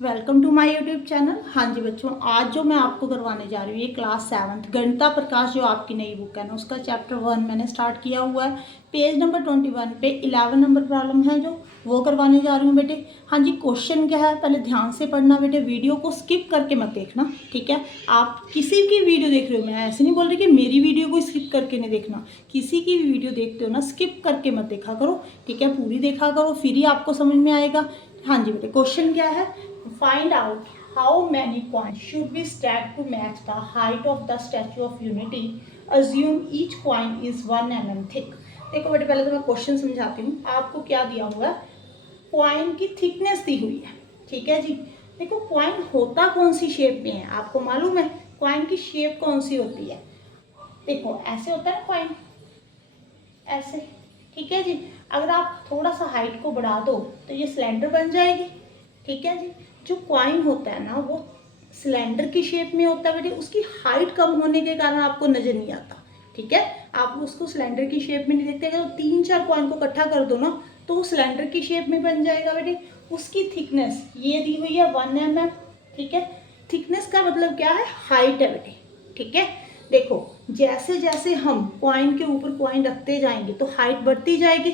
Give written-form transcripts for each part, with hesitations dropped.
Welcome to my YouTube channel. हाँ जी बच्चों, आज जो मैं आपको करवाने जा रही हूँ ये क्लास 7th गणिता प्रकाश जो आपकी नई बुक है ना उसका चैप्टर 1 मैंने स्टार्ट किया हुआ है। पेज नंबर 21 पे 11 नंबर प्रॉब्लम है जो वो करवाने जा रही हूँ बेटे। हाँ जी, क्वेश्चन क्या है पहले ध्यान से पढ़ना बेटे, वीडियो को स्किप करके मत देखना, ठीक है। आप किसी की वीडियो देख रहे हो, मैं ऐसे नहीं बोल रही कि मेरी वीडियो को स्किप करके नहीं देखना, किसी की भी वीडियो देखते हो ना स्किप करके मत देखा करो, ठीक है। पूरी देखा करो फिर ही आपको समझ में आएगा। हाँ जी बेटे, क्वेश्चन क्या है, find out how many coins should be stacked to match the height of the Statue of Unity. Assume each coin is 1 mm thick. देखो बेटे, पहले तो मैं क्वेश्चन समझाती हूँ। आपको क्या दिया हुआ है, कॉइन की थिकनेस दी हुई है, ठीक है जी। देखो कॉइन होता कौन सी शेप में है आपको मालूम है, कॉइन की शेप कौन सी होती है। देखो ऐसे होता है कॉइन, ऐसे, ठीक है जी। अगर आप थोड़ा सा हाइट को बढ़ा दो तो ये सिलेंडर बन जाएगी, ठीक है जी। जो कॉइन होता है ना वो सिलेंडर की शेप में होता है बेटे, उसकी हाइट कम होने के कारण आपको नजर नहीं आता, ठीक है। आप उसको सिलेंडर की शेप में नहीं देखते, अगर 3-4 कॉइन को इकट्ठा कर दो ना तो वो सिलेंडर की शेप में बन जाएगा बेटे। उसकी थिकनेस ये दी हुई है 1 mm, ठीक है। थिकनेस का मतलब क्या है, हाइट है बेटे, ठीक है। देखो जैसे जैसे हम कॉइन के ऊपर कॉइन रखते जाएंगे तो हाइट बढ़ती जाएगी,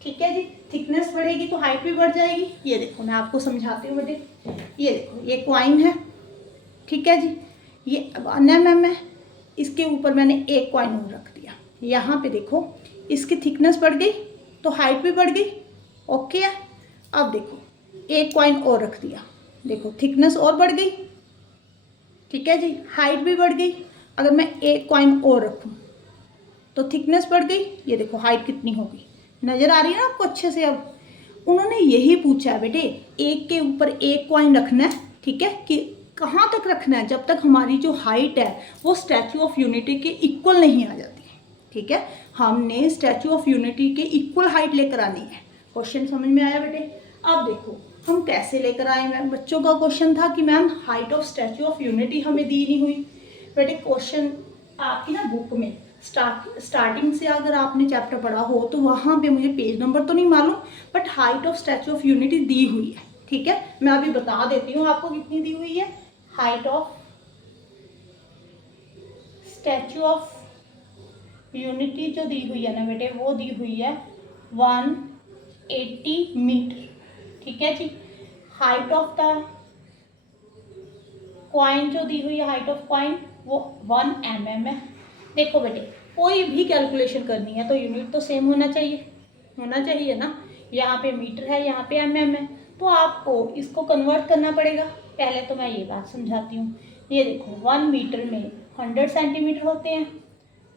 ठीक है जी। थिकनेस बढ़ेगी तो हाइट भी बढ़ जाएगी। ये देखो मैं आपको समझाती हूँ बेटे, ये देखो ये कॉइन है, ठीक है जी। ये 1 mm है, इसके ऊपर मैंने एक कॉइन और रख दिया, यहाँ पे देखो इसकी थिकनेस बढ़ गई तो हाइट भी बढ़ गई, ओके है। अब देखो एक कॉइन और रख दिया, देखो थिकनेस और बढ़ गई, ठीक है जी, हाइट भी बढ़ गई। अगर मैं एक कॉइन और रखूँ तो थिकनेस बढ़ गई, ये देखो हाइट कितनी होगी, नज़र आ रही है ना आपको अच्छे से। अब उन्होंने यही पूछा है बेटे, एक के ऊपर एक कॉइन रखना है, ठीक है, कि कहाँ तक रखना है, जब तक हमारी जो हाइट है वो स्टैचू ऑफ यूनिटी के इक्वल नहीं आ जाती, ठीक है। हमने स्टैचू ऑफ यूनिटी के इक्वल हाइट लेकर आनी है। क्वेश्चन समझ में आया बेटे। अब देखो हम कैसे लेकर आए, मैम बच्चों का क्वेश्चन था कि ma'am height of Statue of unity हमें दी नहीं हुई। बेटे क्वेश्चन आपकी ना बुक में स्टार्टिंग से अगर आपने चैप्टर पढ़ा हो तो वहाँ पे मुझे पेज नंबर तो नहीं मालूम, but height of Statue of Unity दी हुई है, ठीक है। मैं अभी बता देती हूँ आपको कितनी दी हुई है। Height of Statue of unity जो दी हुई है ना बेटे वो दी हुई है 180 मीटर, ठीक है जी। हाइट ऑफ द कॉइन जो दी हुई है, हाइट ऑफ कॉइन वो 1 mm है। देखो बेटे कोई भी कैलकुलेशन करनी है तो यूनिट तो सेम होना चाहिए ना। यहाँ पे मीटर है, यहाँ पे mm है, तो आपको इसको कन्वर्ट करना पड़ेगा। पहले तो मैं ये बात समझाती हूँ। ये देखो 1 मीटर में 100 सेंटीमीटर होते हैं,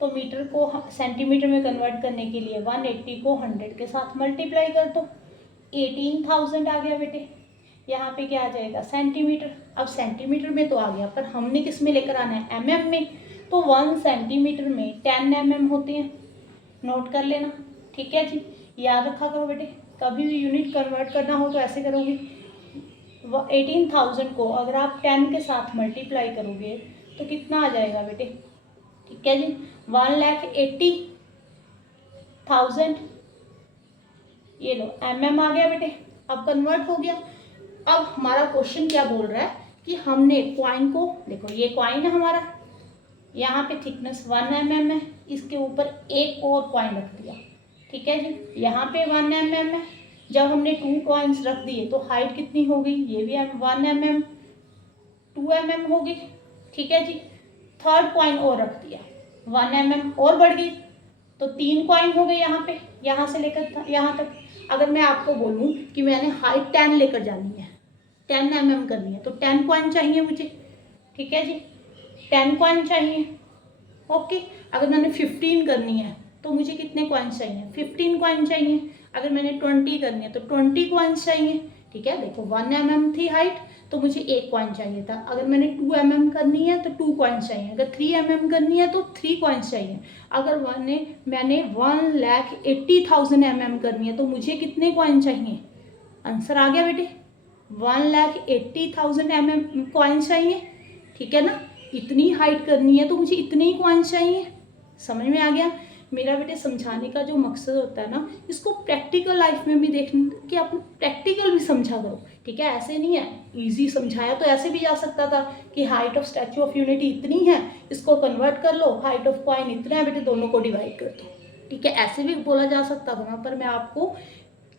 तो मीटर को सेंटीमीटर में कन्वर्ट करने के लिए 180 को 100 के साथ मल्टीप्लाई कर दो, 18,000 आ गया बेटे। यहाँ पे क्या आ जाएगा, सेंटीमीटर। अब सेंटीमीटर में तो आ गया, पर हमने किस में लेकर आना है, mm में। तो 1 सेंटीमीटर में 10 mm होते हैं, नोट कर लेना, ठीक है जी। याद रखा करो बेटे, कभी भी यूनिट कन्वर्ट करना हो तो ऐसे करोगे। 18,000 को अगर आप 10 के साथ मल्टीप्लाई करोगे तो कितना आ जाएगा बेटे, ठीक है जी, 1,80,000। ये लो mm आ गया बेटे, अब कन्वर्ट हो गया। अब हमारा क्वेश्चन क्या बोल रहा है कि हमने कॉइन को, देखो ये कॉइन है हमारा, यहाँ पे थिकनेस 1 mm है, इसके ऊपर एक और कॉइन रख दिया, ठीक है जी। यहाँ पे 1 mm है, जब हमने 2 कॉइन्स रख दिए तो हाइट कितनी हो गई, ये भी 1 mm 2 mm होगी, ठीक है जी। थर्ड कॉइन और रख दिया, 1 mm और बढ़ गई, तो 3 कॉइन हो गए यहाँ पे, यहाँ से लेकर यहाँ तक। अगर मैं आपको बोलूँ कि मैंने हाइट 10 लेकर जानी है, 10 mm करनी है, तो 10 कॉइन चाहिए मुझे, ठीक है जी, 10 कॉइन चाहिए, ओके। अगर मैंने 15 करनी है तो मुझे कितने कॉइन्स चाहिए, 15 कॉइन चाहिए। अगर मैंने 20 करनी है तो 20 कॉइन्स चाहिए, ठीक है। देखो 1 mm थी हाइट तो मुझे एक कॉइन चाहिए था। अगर मैंने 2 mm करनी है तो 2 कॉइन्स चाहिए। अगर 3 mm करनी है तो 3 कॉइन्स चाहिए। अगर मैंने 1,80,000 mm करनी है तो मुझे कितने कॉइन चाहिए, आंसर आ गया बेटे, 1,80,000 mm कॉइन्स चाहिए, ठीक है ना। इतनी हाइट करनी है तो मुझे इतने ही कॉइन्स चाहिए, समझ में आ गया। मेरा बेटे समझाने का जो मकसद होता है ना, इसको प्रैक्टिकल लाइफ में भी देखने कि आप प्रैक्टिकल भी समझा करो, ठीक है। ऐसे नहीं है इजी समझाया तो ऐसे भी जा सकता था कि height of Statue of unity इतनी है, इसको कन्वर्ट कर लो, हाइट ऑफ कॉइन इतना है बेटे, दोनों को डिवाइड कर दो, ठीक है। ऐसे भी बोला जा सकता था ना, पर मैं आपको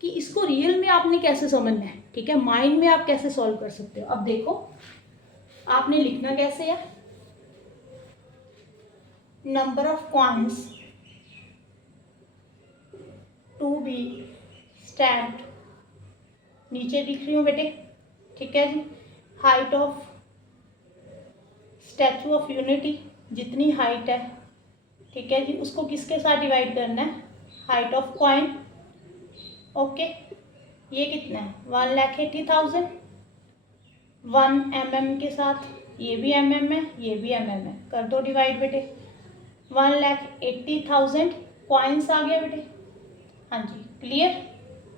कि इसको रियल में आपने कैसे समझना है, ठीक है, माइंड में आप कैसे सॉल्व कर सकते हो। अब देखो आपने लिखना कैसे है, number of coins to be stamped, नीचे लिख रही हूँ बेटे, ठीक है जी। Height of Statue of Unity, जितनी हाइट है, ठीक है जी, उसको किसके साथ डिवाइड करना है, हाइट ऑफ कॉइन, ओके। ये कितना है 1,80,000, 1 mm के साथ, ये भी mm है, ये भी mm है, कर दो डिवाइड बेटे, 1,80,000 कॉइन्स आ गया बेटे। हाँ जी क्लियर,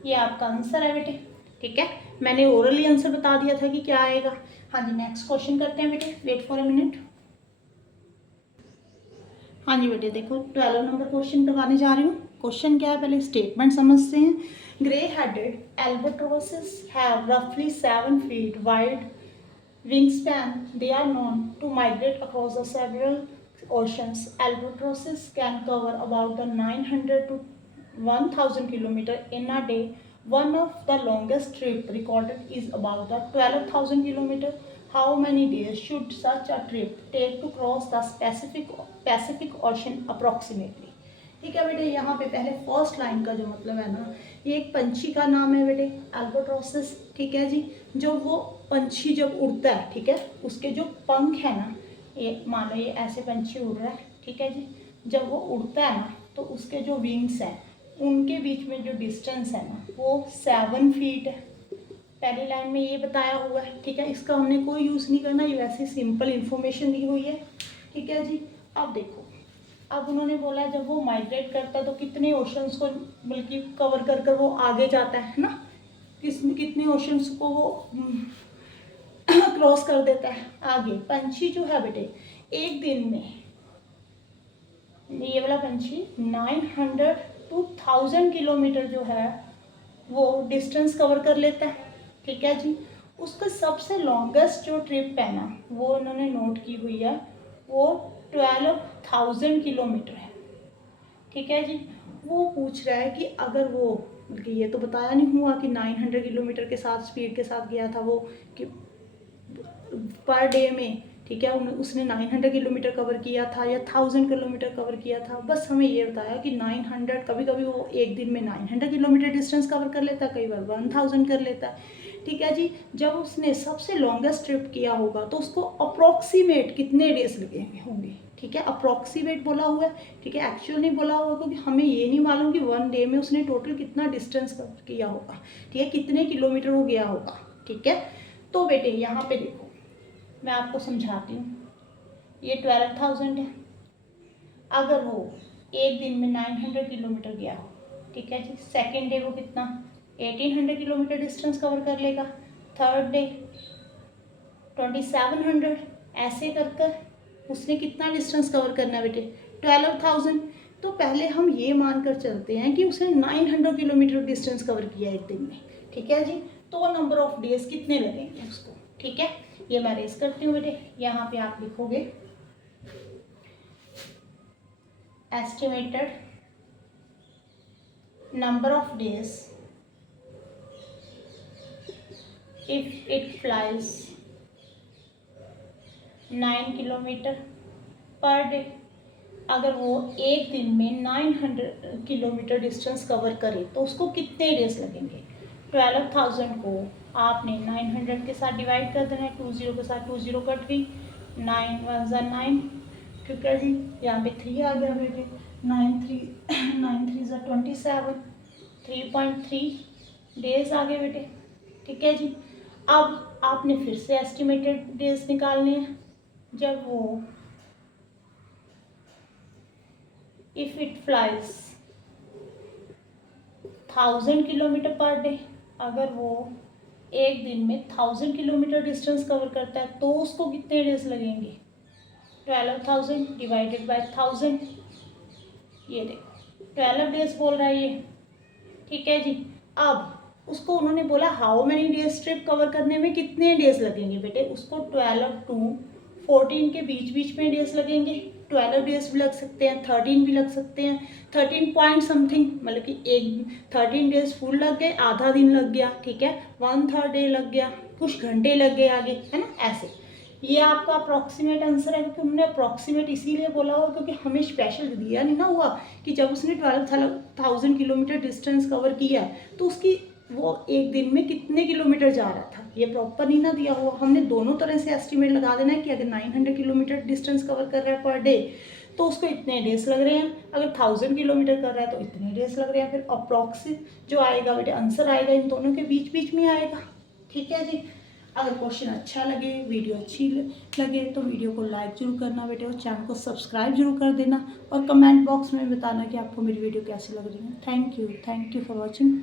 ये आपका आंसर है बेटे, ठीक है। मैंने ओरली आंसर बता दिया था कि क्या आएगा। हाँ जी नेक्स्ट क्वेश्चन करते हैं बेटे, वेट फॉर अ मिनट। हाँ जी बेटे देखो 12 नंबर क्वेश्चन करवाने जा रही हूँ। क्वेश्चन क्या है पहले स्टेटमेंट समझते हैं। ग्रे हेडेड एल्बाट्रोसेस हैव रफली 7 feet wide wingspan. They are known to migrate across the several oceans. Albatrosses can cover about the 900 to 1,000 kilometer in a day. One of the longest trip recorded is about the 12,000 kilometer. How many days should such a trip take to cross the Pacific Ocean approximately? ठीक है बेटे, यहाँ पे पहले first line का जो मतलब है ना, ये एक पंछी का नाम है बेटे एल्बाट्रोसेस, ठीक है जी। जो वो पंछी जब उड़ता है, ठीक है, उसके जो पंख है ना, ये मान लो ये ऐसे पंछी उड़ रहा है, ठीक है जी, जब वो उड़ता है ना तो उसके जो विंग्स हैं उनके बीच में जो डिस्टेंस है ना वो 7 feet है। पहली लाइन में ये बताया हुआ है, ठीक है, इसका हमने कोई यूज़ नहीं करना, ये वैसे सिंपल इन्फॉर्मेशन दी हुई है, ठीक है जी। अब देखो, अब उन्होंने बोला जब वो माइग्रेट करता है तो कितने ओशंस को बल्कि कवर कर कर वो आगे जाता है ना, कितने ओशंस को वो क्रॉस कर देता है आगे। पंछी जो है बेटे एक दिन में, ये वाला पंछी 900 to 1,000 किलोमीटर जो है वो डिस्टेंस कवर कर लेता है, ठीक है जी। उसका सबसे लॉन्गेस्ट जो ट्रिप है ना वो उन्होंने नोट की हुई है, वो 12,000 किलोमीटर है, ठीक है जी। वो पूछ रहा है कि अगर वो, बल्कि ये तो बताया नहीं हुआ कि 900 किलोमीटर के साथ स्पीड के साथ गया था वो, कि पर डे में, ठीक है, उसने 900 किलोमीटर कवर किया था या 1,000 किलोमीटर कवर किया था। बस हमें ये बताया कि 900, कभी कभी वो एक दिन में 900 किलोमीटर डिस्टेंस कवर कर लेता है, कई बार 1,000 कर लेता है, ठीक है जी। जब उसने सबसे लॉन्गेस्ट ट्रिप किया होगा तो उसको अप्रॉक्सीमेट कितने डेज लगे होंगे, ठीक है, अप्रॉक्सीमेट बोला हुआ है, ठीक है, एक्चुअल नहीं बोला हुआ, क्योंकि हमें ये नहीं मालूम कि 1 डे में उसने टोटल कितना डिस्टेंस कवर किया होगा, ठीक है, कितने किलोमीटर वो गया होगा, ठीक है। तो बेटे यहाँ पे देखो मैं आपको समझाती हूँ, ये 12,000 है, अगर वो एक दिन में 900 किलोमीटर गया हो, ठीक है जी, सेकेंड डे वो कितना 1,800 किलोमीटर डिस्टेंस कवर कर लेगा, थर्ड डे 2,700, ऐसे कर कर उसने कितना डिस्टेंस कवर करना है बेटे 12,000। तो पहले हम ये मानकर चलते हैं कि उसने 900 किलोमीटर डिस्टेंस कवर किया एक दिन में, ठीक है जी। तो नंबर ऑफ डेज कितने लगेंगे उसको, ठीक है, ये मैं रेस करती हूँ बेटे। यहाँ पे आप लिखोगे estimated number of days if it flies 9 kilometre per day. अगर वो एक दिन में 900 किलोमीटर डिस्टेंस कवर करे तो उसको कितने डेज लगेंगे। 12,000 को आपने 900 के साथ डिवाइड कर देना है, 20 के साथ 20 कट गई, 9 1 ज़ा 9, ठीक है जी। यहाँ पे 3 आ गया बेटे, 9 3 ज़ा 27, 3.3 डेज आ गए बेटे, ठीक है जी। अब आपने फिर से एस्टिमेटेड डेज निकालने हैं, जब वो if it flies 1,000 kilometre per day, अगर वो एक दिन में 1,000 किलोमीटर डिस्टेंस कवर करता है तो उसको कितने डेज लगेंगे। 12,000 डिवाइडेड बाय 1,000, ये देखो 12 डेज बोल रहा है ये, ठीक है जी। अब उसको उन्होंने बोला how many days trip cover करने में कितने डेज लगेंगे बेटे, उसको 12 टू 14 के बीच बीच में डेज लगेंगे। 12 डेज भी लग सकते हैं, 13 भी लग सकते हैं, 13 पॉइंट समथिंग, मतलब कि एक 13 डेज फुल लग गए, आधा दिन लग गया, ठीक है, 1/3 डे लग गया, कुछ घंटे लग गए आगे, है ना, ऐसे। ये आपका अप्रॉक्सीमेट आंसर है, क्योंकि उन्होंने अप्रॉक्सीमेट इसीलिए बोला हुआ क्योंकि हमें स्पेशल दिया नहीं ना हुआ कि जब उसने 12,000 किलोमीटर डिस्टेंस कवर किया तो उसकी वो एक दिन में कितने किलोमीटर जा रहा था, ये प्रॉपर नहीं ना दिया हुआ। हमने दोनों तरह से एस्टिमेट लगा देना है कि अगर 900 किलोमीटर डिस्टेंस कवर कर रहा है पर डे तो उसको इतने डेज लग रहे हैं, अगर 1000 किलोमीटर कर रहा है तो इतने डेज लग रहे हैं। फिर अप्रॉक्सीमेट जो आएगा बेटे आंसर आएगा इन दोनों के बीच बीच में आएगा, ठीक है जी। अगर क्वेश्चन अच्छा लगे, वीडियो अच्छी लगे तो वीडियो को लाइक जरूर करना बेटे, और चैनल को सब्सक्राइब जरूर कर देना, और कमेंट बॉक्स में बताना कि आपको मेरी वीडियो कैसी लग रही है। Thank you for watching.